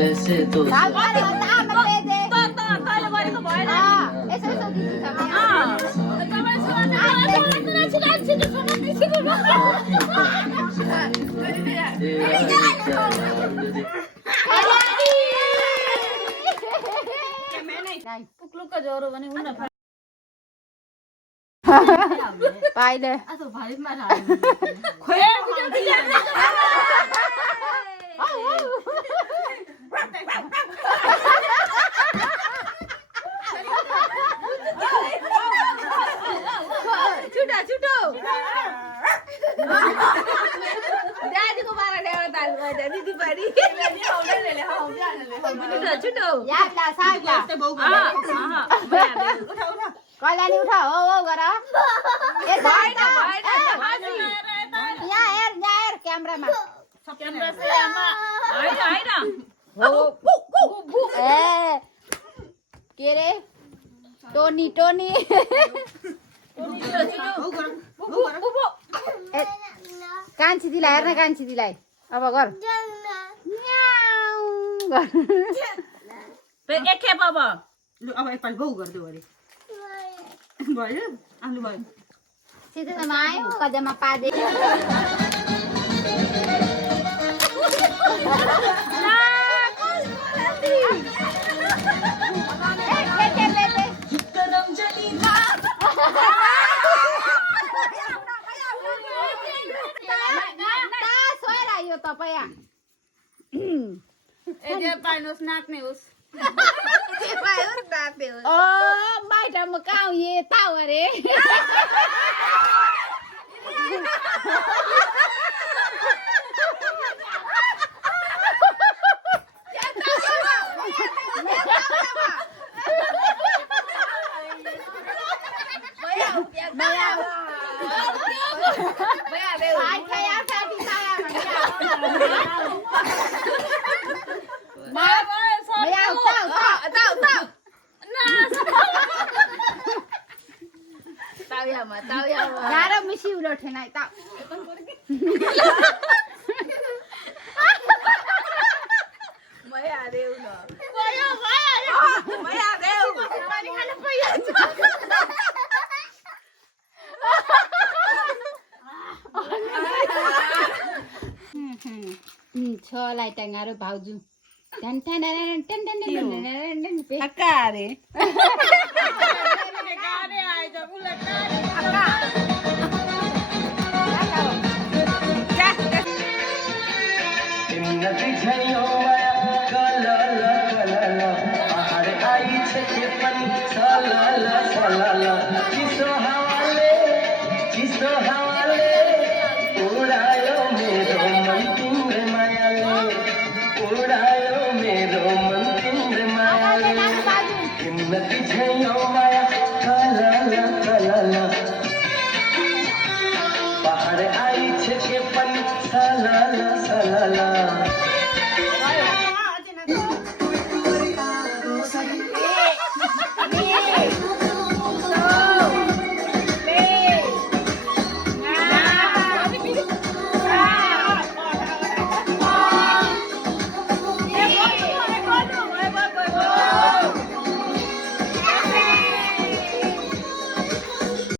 ऐसे तो पाइले छुटो छुटो दादी को मारा ले दाल में दीदी बड़ी छुटो छुटो यार ला साहब ला हां कल्याणी उठा हो गर ए भाइ यहाँ हेर क्यामेरामा कैमरा से आमा हैन हो ए के रे टोनी कान्छी दिलाई हेर्न कान्छी दिलाई अब गर एक खेप अब अब एकपाल बहु गरिदेऊ अरे भयो आउनु भयो सिधै आयो कजमा पादे तपाईँ पाइनुहोस् नाच्ने होस् ओ माइटमा कहाँ ये ताउ अरे Gara misi udah tenai tak. Maya ada udah. Maya. Maya ada. Mani kan apa ya? Cholai tengaru bauju. Dan. अक्कारे पहाड़ आई